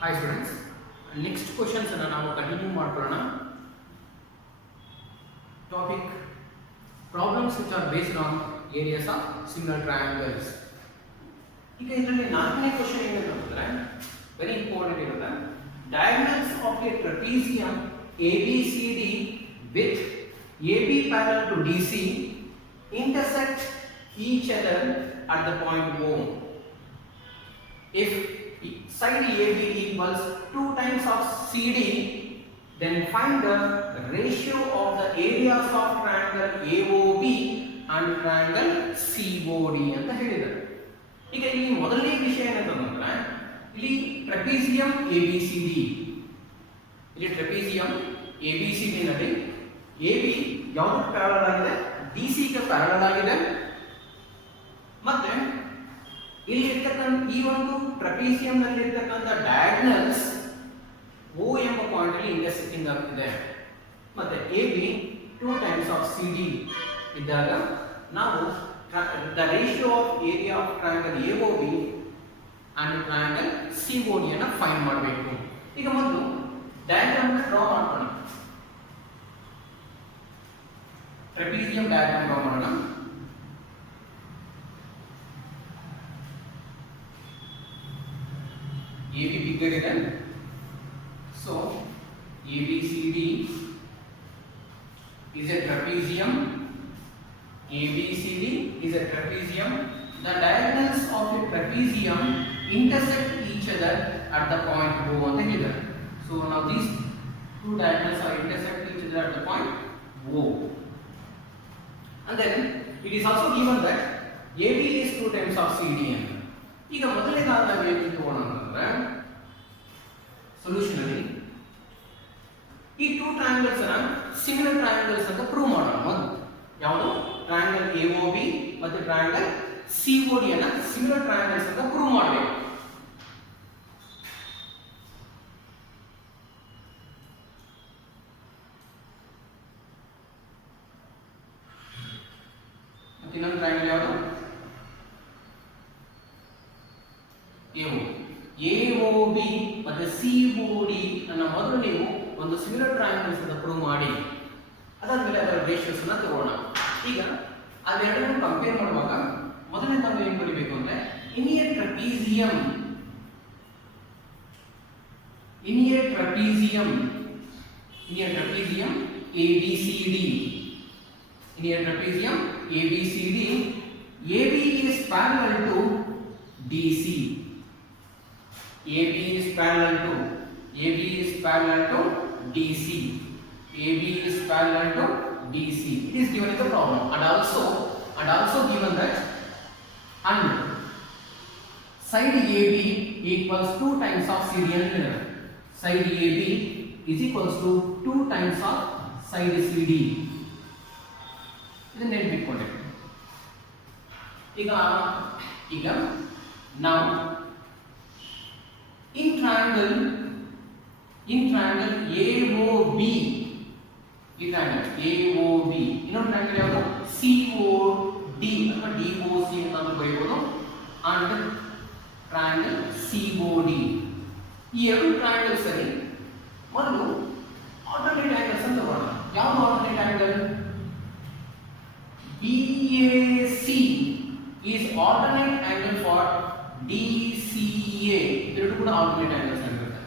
Hi students, next questions ನಾವು ಕಂಟಿನ್ಯೂ ಮಾಡ್ಕೊಳ್ಳೋಣ. Topic problems which are based on areas of similar triangles. ಈಗ ಇದರಲ್ಲಿ ನಾಲ್ಕನೇ ಕ್ವೆಶ್ಚನ್ ಏನಂತಂದ್ರೆ ವೆರಿ ಇಂಪಾರ್ಟೆಂಟ್ ಇರುತ್ತೆ. Diagonals of a trapezium ABCD with AB parallel to DC intersect each other at the point O. If side AB equals 2 times of CD, then find the ratio of the areas of triangle AOB and triangle COD ಅಂತ ಹೇಳಿದ್ದಾರೆ. ಈಗ ಇಲ್ಲಿ ಮೊದಲನೇ ವಿಷಯ ಏನಂತಂದ್ರೆ ಇಲ್ಲಿ ಟ್ರೆಪೀಸಿಯಂ ABCD, ಇಲ್ಲಿ ಟ್ರೆಪೀಸಿಯಂ ABCD ನಲ್ಲಿ AB ಯಾವುದು ಪ್ಯಾರಲಲ್ ಆಗಿದೆ? DC ಗೆ ಪ್ಯಾರಲಲ್ ಆಗಿದೆ. ಮತ್ತೆ ಇಲ್ಲಿ ಇರ್ತಕ್ಕಂಥ ಈ ಒಂದು ಟ್ರೆಪೀಸಿಯಂ ನಲ್ಲಿ ಇರ್ತಕ್ಕಂಥ ಡಯಾಗ್ನಲ್ಸ್ O ಎಂಬ ಪಾಯಿಂಟ್ ಅಲ್ಲಿ ಇಂಟರ್ಸೆಕ್ಟಿಂಗ್ ಆಗ್ತಿದೆ. ಮತ್ತೆ AB 2 times of CD ಇದ್ದಾಗ ನಾವು the ratio of area of triangle AOB and triangle COD ಅನ್ನು ಫೈಂಡ್ ಮಾಡಬೇಕು. ಈಗ ಮೊದಲು ಡಯಾಗ್ರಾಮ್ ಅನ್ನು ಡ್ರಾ ಮಾಡೋಣ. ಟ್ರೆಪೀಸಿಯಂ ಡಯಾಗ್ರಾಮ್ ಡ್ರಾ ಮಾಡೋಣ. AB bigger ಇದೆ. So ABCD is a trapezium. ABCD is a trapezium. The diagonals of a trapezium intersect each other at the point O ಅಂತ ಹೇಳಿದ್ದಾರೆ. So now these two diagonals are intersect each other at the point O. And then it is also given that AB is 2 times of CD. ಈಗ ಮೊದಲನೇದಾದ ನಾವು ಏನು ತಗೋಣ ಅಂತಂದ್ರೆ ಸೊಲ್ಯೂಷನ್ ಅಲ್ಲಿ ಈ ಟೂ ಟ್ರಯಾಂಗಲ್ಸ್ ಅನ್ನ ಸಿಮಿಲರ್ ಟ್ರಯಾಂಗಲ್ಸ್ ಅಂತ ಪ್ರೂವ್ ಮಾಡೋಣ. ಒಂದು ಯಾವುದು ಟ್ರಯಾಂಗಲ್ AOB ಮತ್ತು ಟ್ರಯಾಂಗಲ್ COD ಅನ್ನ ಸಿಮಿಲರ್ ಟ್ರಯಾಂಗಲ್ಸ್ ಅಂತ ಪ್ರೂವ್ ಮಾಡಬೇಕು. ಮತ್ತೆ ಇನ್ನೊಂದು ಟ್ರಯಾಂಗಲ್ ಯಾವುದು? AOB ಮತ್ತೆ COD ಅನ್ನ ಮೊದಲು ನೀವು ಒಂದು ಸಿಮಿಲರ್ ಟ್ರಯಾಂಗಲ್ಸ್ ಅಂತ ಪ್ರೂವ್ ಮಾಡಿ ಅದಾದ್ಮೇಲೆ ಅದರ ರೇಷಿಯೋಸ್ ಅನ್ನ ತಗೋಣ. ಈಗ ಅವೆರಡನ್ನು ಕಂಪೇರ್ ಮಾಡುವಾಗ ಮೊದಲನೇ ನಾವು ಏನು ಬರೀಬೇಕು ಅಂದ್ರೆ in a trapezium ABCD AB is parallel to DC. AB is parallel to DC. AB is parallel to DC. It is given in the problem, and also given that and side AB equals 2 times of CD. Side AB is equals to 2 times of side CD. ಇದನ್ನ ನೆನಪಿಟ್ಕೊಂಡೆ. ಈಗ ನಾವು in triangle AOB, ಇನ್ನೊಂದು ಟ್ರಯಾಂಗಲ್ ಯಾವುದು? COD ಅಥವಾ DOC ಅಂತ ಬರೆಯಬಹುದು. and triangle COD. ಈ ಎರಡು ಟ್ರಯಾಂಗಲ್ಸ್ ಅಲ್ಲಿ ಮೊದಲು ಆಲ್ಟರ್ನೇಟ್ ಆಂಗಲ್ಸ್ ಅಂತ ತಗೋಣ. ಯಾವುದು alternate angle? BAC is alternate angle for DCA. ಎರಡು ಕೂಡ ಆಲ್ಟರ್ನೇಟ್ ಆಂಗಲ್ಸ್ ಆಗಿರುತ್ತೆ.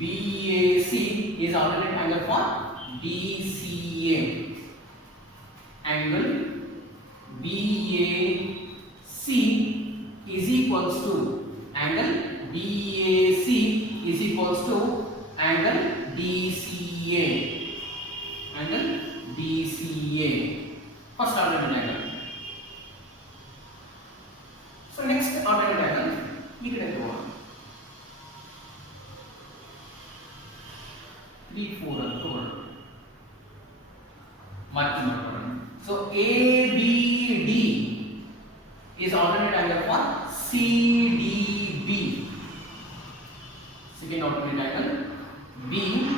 BAC is alternate angle for DCA. Angle BAC is equals to angle angle DCA. First alternate angle. So next alternate angle ಈ ಕಡೆ ತಗೋಣ. 3 4 ಅಂತ ತಗೋಣ. ಮಾರ್ಕಿಂಗ್ ಮಾಡ್ಕೊಳ್ಳೋಣ. So ABD is alternate angle for CDB. Second alternate angle BDC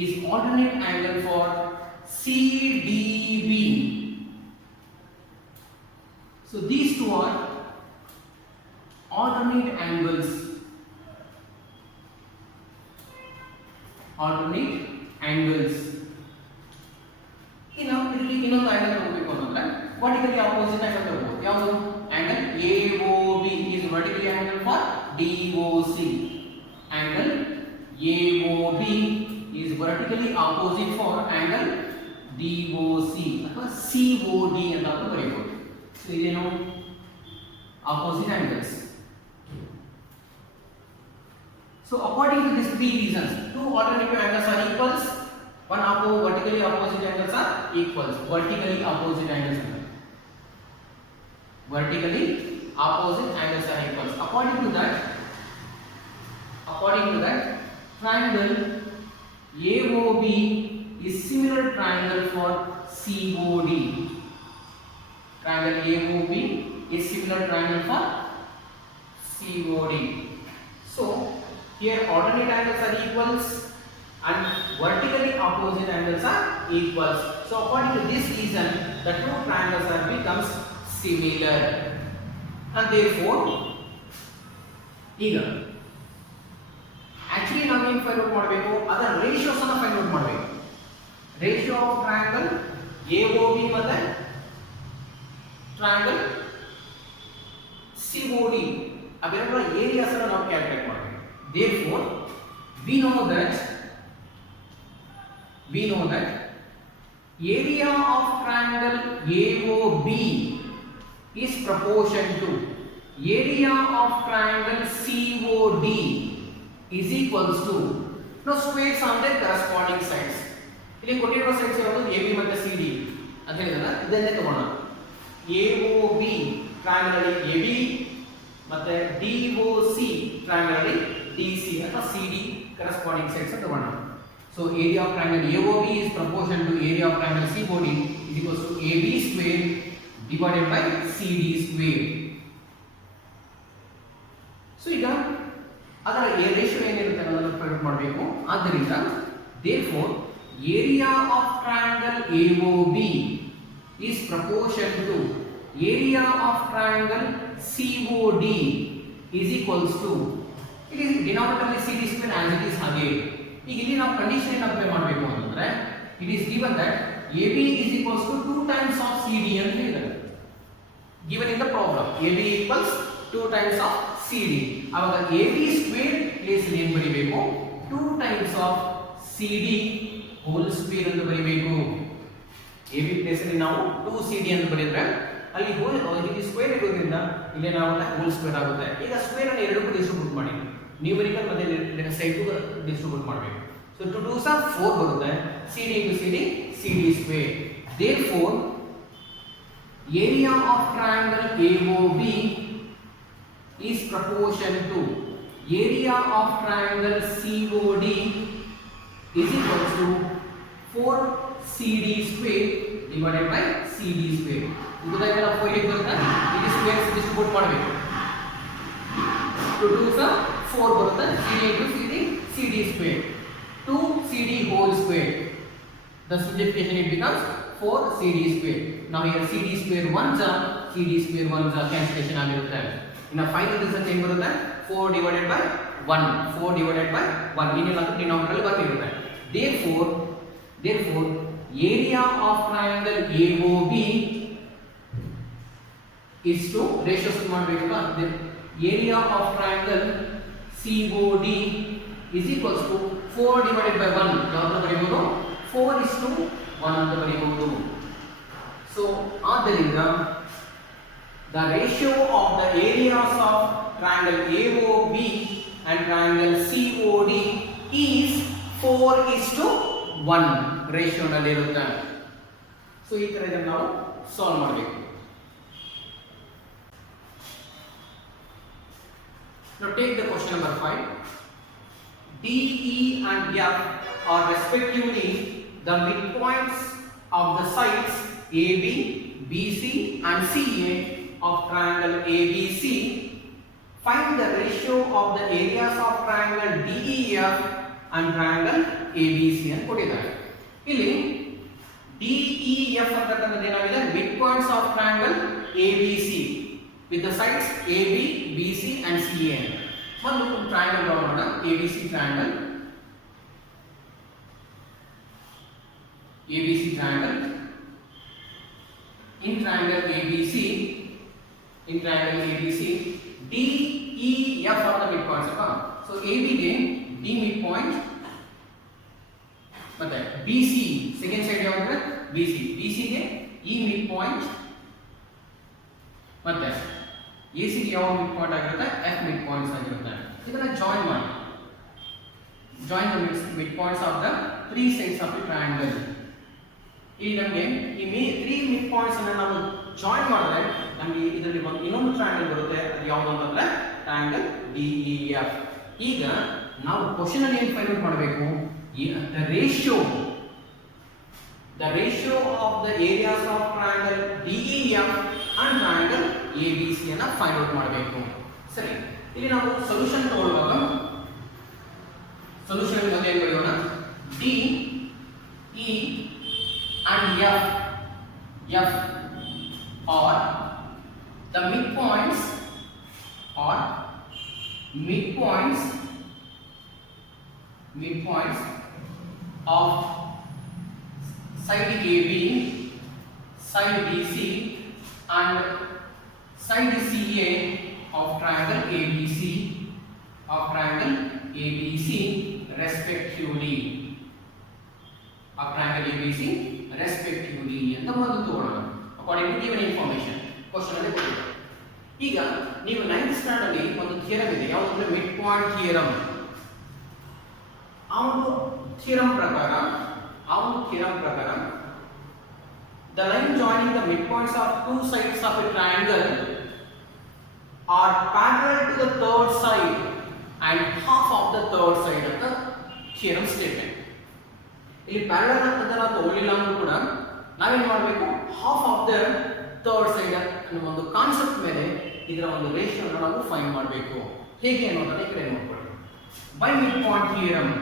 is alternate angle for CDB. So these two are alternate angles. Alternate angles. ಇದರಲ್ಲಿ ಇನ್ನೊಂದು ಆಂಗಲ್ ತಗೋಬೇಕು ಅಂತಂದ್ರೆ ವರ್ಟಿಕಲಿ ಆಪೋಸಿಟ್ ಆಂಗಲ್ ತಗೋಬಹುದು. ಯಾವುದು? Angle AOB is vertically angle for DOC. Angle AOB is vertically opposite for angle DOC ಅಥವಾ COD ಅಂತ ಬರೆಯಬಹುದು. So ಇದೇನು? Opposite angles. So according to these three reasons, two alternative angles are equals. One vertically opposite angles are equals. Vertically opposite angles are equals. According to that, triangle AOB is similar triangle for COD. Triangle AOB is similar triangle for COD. So here alternate angles are equals and vertically opposite angles are equals. So according to this reason, the two triangles are becomes similar, and therefore ಈಗ actually ನಾವು ಏನು find out ಮಾಡಬೇಕು? ಅದರ ರೇಷಿಯೋಸ್ ಅನ್ನು find out ಮಾಡಬೇಕು. Ratio of triangle AOB ಮತ್ತೆ triangle COD ಅವೆರಡರ ಏರಿಯಾಸ್ ಅನ್ನು ನಾವು ಕ್ಯಾಲ್ಕುಲೇಟ್ ಮಾಡಬೇಕು. Therefore we know that area of triangle AOB is proportion to area of triangle COD is equals to now squares on the corresponding sides. ಇಲ್ಲಿ ಕೊಟ್ಟಿರೋ ಸೈಡ್ಸ್ ಯಾವುದು? AB ಮತ್ತು CD ಅಂತ ಹೇಳಿದಲ್ಲ, ಇದನ್ನೇ ತಗೋಣ. AOB ಟ್ರಯಾಂಗಲ್ ಅಲ್ಲಿ AB ಮತ್ತೆ DOC ಟ್ರಯಾಂಗಲ್ ಅಲ್ಲಿ DC ಅಥವಾ CD corresponding sides ಅಂತ ತಗೋಣ. So area of triangle AOB is proportion to area of triangle COD is equals to AB square divided by CD square. So ಈಗ ಅದರ ರೇಷಿಯೋ ಏನಿರುತ್ತೆ ಅನ್ನೋದನ್ನು ಫೈಂಡ್ ಮಾಡಬೇಕು. ಆದ್ದರಿಂದ therefore area of triangle AOB is proportion to area of triangle COD is equals to, it is denominator ಅಲ್ಲಿ CD square as it is ಹಾಗೆ. ಈಗ ಇಲ್ಲಿ ನಾವು ಕಂಡೀಷನ್ ಏನು ಅಪ್ಲೈ ಮಾಡಬೇಕು ಅಂತಂದ್ರೆ it is given that AB is equals to 2 times of CD ಅಂತ ಹೇಳಿದ್ದಾರೆ. given in the problem AB equals 2 times of CD. ಆವಾಗ AB square ಪ್ಲೇಸ್ ಅಲ್ಲಿ ಏನು ಬರಿಬೇಕು? 2 times of CD whole square ಅಂತ ಬರಿಬೇಕು. AB ಪ್ಲೇಸ್ ಅಲ್ಲಿ ನಾವು 2CD ಅಂತ ಬರೆದ್ರೆ ಅಲ್ಲಿ ಇಲ್ಲಿ ಸ್ಕ್ವೇರ್ ಇರೋದ್ರಿಂದ ಇಲ್ಲಿ ನಾವು ಹೋಲ್ ಸ್ಕ್ವೇರ್ ಆಗುತ್ತೆ. ಈಗ ಸ್ಕ್ವೇರ್ ಅನ್ನು ಎರಡಕ್ಕೂ ಡಿಸ್ಟ್ರಿಬ್ಯೂಟ್ ಮಾಡಿ ನ್ಯೂಮರಿಕಲ್ ಮತ್ತೆ ಸೈಡ್ ಟು ಡಿಸ್ಟ್ರಿಬ್ಯೂಟ್ ಮಾಡಬೇಕು. ಸೊ 2 2s are 4 ಬರುತ್ತೆ. CD into CD square. Therefore area of triangle AOB is proportion to area of triangle COD is equals to 4 CD square divided by CD square. ಇದೆಲ್ಲ 4 ಹೇಗೆ ಬರುತ್ತೆ? ಇದು ಸ್ಕ್ವೇರ್ಸ್ ಡಿಸ್ಟ್ರಿಬ್ಯೂಟ್ ಮಾಡಬೇಕು. 2 2s are 4 ಬರುತ್ತೆ. CD into CD square. 2 CD whole square. The simplification it becomes 4 CD square. Now here CD square 1s are cancellation ಆಗಿರುತ್ತೆ. ಇನ್ನು final result ಏನು ಬರುತ್ತೆ? 4 divided by 1. 4 divided by 1 ಇನ್ನೇನಾದರೂ ಡಿನಾಮಿನೇಟರ್ ಅಲ್ಲಿ ಬರ್ತಿರುತ್ತೆ. Therefore area of triangle AOB is to ratios ಮಾಡಬೇಕಲ್ಲ, area of triangle COD is equals to 4 divided by 1 ಯಾವುದು ಬರೆಯಬಹುದು? 4:1 ಅಂತ ಬರೆಯಬಹುದು. So ಆದ್ದರಿಂದ the ratio of the areas of triangle AOB and triangle COD is 4:1 ರೇಷಿಯೋ ನಲ್ಲಿ ಇರುತ್ತೆ. ಸೊ ಈ ತರ ಇದನ್ನು ನಾವು ಸಾಲ್ವ್ ಮಾಡಬೇಕು. Now take the question number 5. D, E and F are respectively the midpoints of the sides AB, BC and CA of triangle ABC. Find the ratio of the areas of triangle DEF and triangle ABC ಅಂತ ಕೊಟ್ಟಿದ್ದಾರೆ. ಇಲ್ಲಿ DEF ಅಂತಕ್ಕಂಥದ್ದು ಏನಾಗಿದೆ mid points of triangle ABC with the sides AB, BC and CA. ಒಂದು triangle draw ಮಾಡೋಣ ABC triangle. ABC triangle. In triangle ABC, DEF are the midpoints. So AB ಗೆ D midpoint ಮತ್ತೆ BC second side ಯಾವುದು BC ಗೆ E midpoint ಮತ್ತೆ AC ಗೆ ಯಾವ midpoint ಆಗಿರುತ್ತೆ F midpoints ಆಗಿರುತ್ತೆ. ಇದನ್ನ ಜಾಯಿನ್ ಮಾಡಿ. Join the midpoints of the three sides of the triangle. ಈಗ ನಮಗೆ ಈ 3 midpoints ಅನ್ನು ನಾವು ಜಾಯಿನ್ ಮಾಡಿದ್ರೆ ನಮಗೆ ಇದರಲ್ಲಿ ಇನ್ನೊಂದು ಟ್ರಯಾಂಗಲ್ ಬರುತ್ತೆ. ಅದು ಯಾವುದು ಅಂತಂದ್ರೆ ಟ್ರಯಾಂಗಲ್ DEF. ಈಗ ನಾವು ಕ್ವೆಶ್ಚನ್ ಅಲ್ಲಿ ಏನು ಫೈಂಡ್ ಔಟ್ ಮಾಡಬೇಕು the ratio of the areas of triangle DEF and triangle ABC ಅನ್ನು ಫೈಂಡ್ ಔಟ್ ಮಾಡಬೇಕು. ಸರಿ, ಇಲ್ಲಿ ನಾವು ಸೊಲ್ಯೂಷನ್ ತಗೊಳ್ಳುವಾಗ ಸೊಲ್ಯೂಷನ್ ಬಗ್ಗೆ ಏನು ಬರೆಯೋಣ D E and F are the midpoints of side AB, side BC and side CA of triangle ABC respectively. ಅಂತ ಮೊದಲು ತಗೊಳ್ಳೋಣ according to given information question ಅಲ್ಲಿ ಕೊಟ್ಟಿದ್ದಾರೆ. ಈಗ ನೀವು 9th ಸ್ಟ್ಯಾಂಡರ್ಡ್ ಅಲ್ಲಿ ಒಂದು ಥಿಯರಮ್ ಇದೆ ಯಾವುದು ಮಿಡ್ ಪಾಯಿಂಟ್ ಥಿಯರಮ್. ಆ ಒಂದು ಥಿಯರಮ್ ಪ್ರಕಾರ the line joining the midpoints of two sides of a triangle are parallel to the third side and half of the third side of the theorem statement. ಇಲ್ಲಿ ಪ್ಯಾರಲಲ್ ಅಂತ ನಾವು ತಗೊಳ್ಳಿಲ್ಲ ಅಂದ್ರೂ ಕೂಡ ನಾವೇನು ಮಾಡಬೇಕು half of the third side ಅನ್ನೋ ಒಂದು ಕಾನ್ಸೆಪ್ಟ್ ಮೇಲೆ ಇದರ ಒಂದು ರೇಷಿಯೋನ ನಾವು ಫೈಂಡ್ ಮಾಡಬೇಕು. ಹೇಗೆ ಅನ್ನೋದನ್ನ ಈ ಕಡೆ ನೋಡ್ಕೊಳ್ಳಿ. ಬೈ ಮಿಡ್ ಪಾಯಿಂಟ್ ಥಿಯರಮ್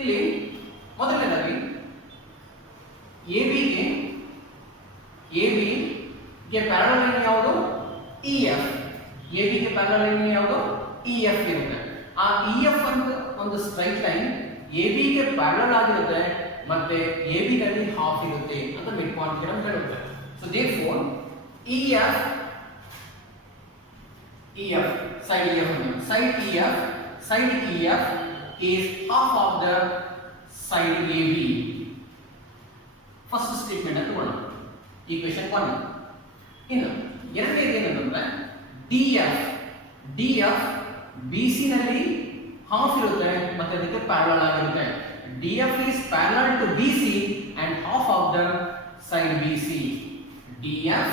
ಇಲ್ಲಿ ಮೊದಲನೇದಾಗಿ AB ಗೆ ಪ್ಯಾರಲಲ್ ಲೈನ್ ಯಾವುದು EF. AB ಗೆ ಪ್ಯಾರಲಲ್ ಲೈನ್ ಯಾವುದು EF ಇರುತ್ತೆ. ಆ EF ಅಂತ ಒಂದು ಸ್ಟ್ರೈಟ್ ಲೈನ್ AB ಗೆ ಪ್ಯಾರಲಲ್ ಆಗಿರುತ್ತೆ ಮತ್ತೆ AB ನಲ್ಲಿ ಹಾಫ್ ಇರುತ್ತೆ ಅಂತ ಮಿಡ್ ಪಾಯಿಂಟ್ ಥಿಯರಮ್ ಹೇಳುತ್ತೆ. So therefore EF side EF is half of the side AB. First statement ಅಂತ ತಗೊಳ್ಳೋಣ ಈಕ್ವೇಷನ್ 1. ಇನ್ನು ಎರಡನೇದು ಏನಂದ್ರೆ DF BC ನಲ್ಲಿ ಹಾಫ್ ಇರುತ್ತೆ ಮತ್ತೆ ಅದಕ್ಕೆ ಪ್ಯಾರಲಲ್ ಆಗಿರುತ್ತೆ. DF is parallel to BC and half of the side BC. DF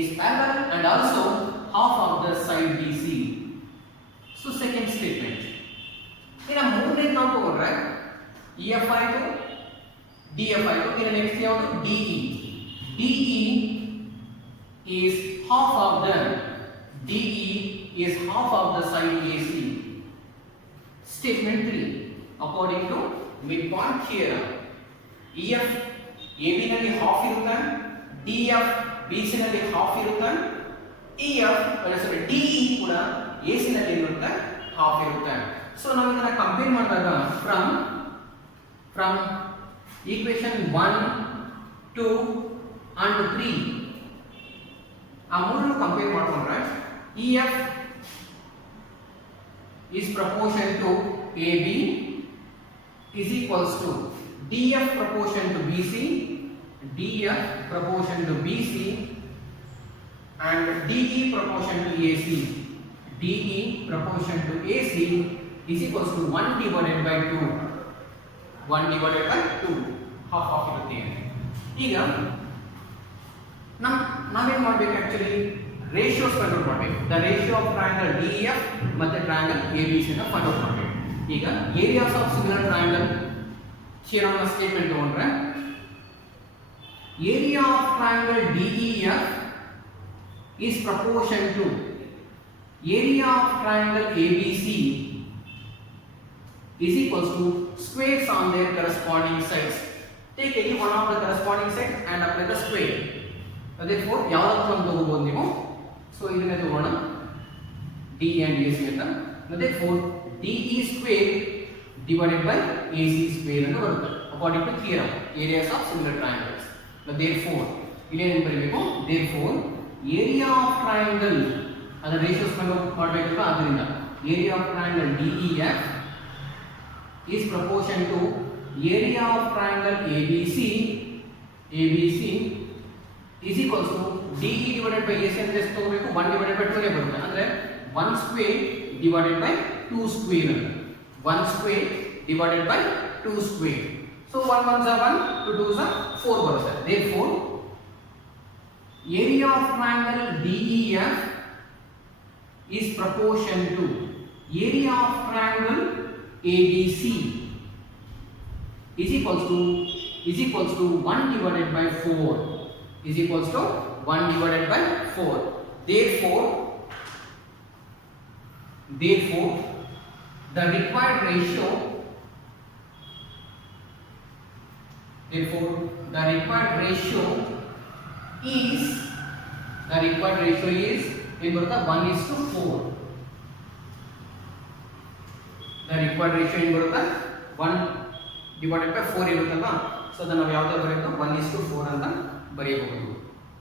is parallel and also half of the side BC. So second statement. ಇನ್ನು ಮೂರನೇದು ನಾವು ತಗೊಂಡ್ರೆ EF ಆಯಿತು DF ಆಯಿತು. ಇನ್ನು ನೆಕ್ಸ್ಟ್ ಯಾವುದು DE is half of the side AC. Statement 3 according to midpoint theorem EF AB ನಲ್ಲಿ ಹಾಫ್ ಇರುತ್ತೆ, DF BC ನಲ್ಲಿ ಹಾಫ್ ಇರುತ್ತೆ, DE ಕೂಡ AC ನಲ್ಲಿ ಇರುತ್ತೆ ಹಾಫ್ ಇರುತ್ತೆ. ಸೊ ನಾವು ಇದನ್ನ ಕಂಪೇರ್ ಮಾಡಿದಾಗ ಫ್ರಮ್ ಈಕ್ವೇಷನ್ 1 2 and 3 ಆ ಮೂರನ್ನು ಕಂಪೇರ್ ಮಾಡ್ಕೊಂಡ್ರೆ EF is proportion to AB is equals to DF proportion to BC and DE proportion to AC is equals to 1 divided by 2 half of ಇರುತ್ತೆ. ಈಗ ನಾವೇನು ಮಾಡಬೇಕು ಆಕ್ಚುಲಿ ರೇಷಿಯೋಸ್ ಫೈಂಡ್ ಔಟ್ ಮಾಡಬೇಕು. The ratio of triangle DEF ಮತ್ತೆ triangle ABC ನ find out ಮಾಡಬೇಕು. ಈಗ areas of similar triangle theorem ನ ಸ್ಟೇಟ್ಮೆಂಟ್ ತಗೊಂಡ್ರೆ area of triangle DEF is proportion to area of triangle ABC is equals to squares on their corresponding sides. Take any one of the corresponding sides and apply the square. Therefore, ಯಾವತ್ತೂ ಒಂದು ತಗೋಬಹುದು ನೀವು. So ಇದನ್ನ ತಗೋಣ D and AC ಅಂತ. Therefore, DE square divided by AC square ಅಂತ ಬರುತ್ತೆ. According to theorem, areas of similar triangles. Therefore, ಇಲ್ಲಿ ಏನು ಬರೀಬೇಕು? Therefore, area of triangle ಅದರ ರೇಷಿಯೋಸ್ ಮಾಡಬೇಕು. ಆದ್ದರಿಂದ area of triangle DEF is proportion to area of triangle ABC is equals to DE divided by AC ಅಂತ ಎಷ್ಟು ತಗೋಬೇಕು? 1 divided by 2 ನೇ ಬರುತ್ತೆ. ಅಂದ್ರೆ 1 square divided by 2 square ಅಂತ. 1 square divided by 2 square. So 1 ones are 1, 2 twos are 4 ಬರುತ್ತೆ. Therefore, area of triangle DEF is proportion to area of triangle ABC is equals to 1 divided by 4 is equals to 1 divided by 4. Therefore, the required ratio is in ಬರುತ್ತಾ 1:4. The required ratio in ಬರುತ್ತಾ 1 divided by 4 ಇರುತ್ತಲ್ವಾ. ಸೊ ಅದನ್ನ ನಾವು ಯಾವ್ದು ಬರೆಯೋದು 1:4 ಅಂತ ಬರೆಯಬಹುದು.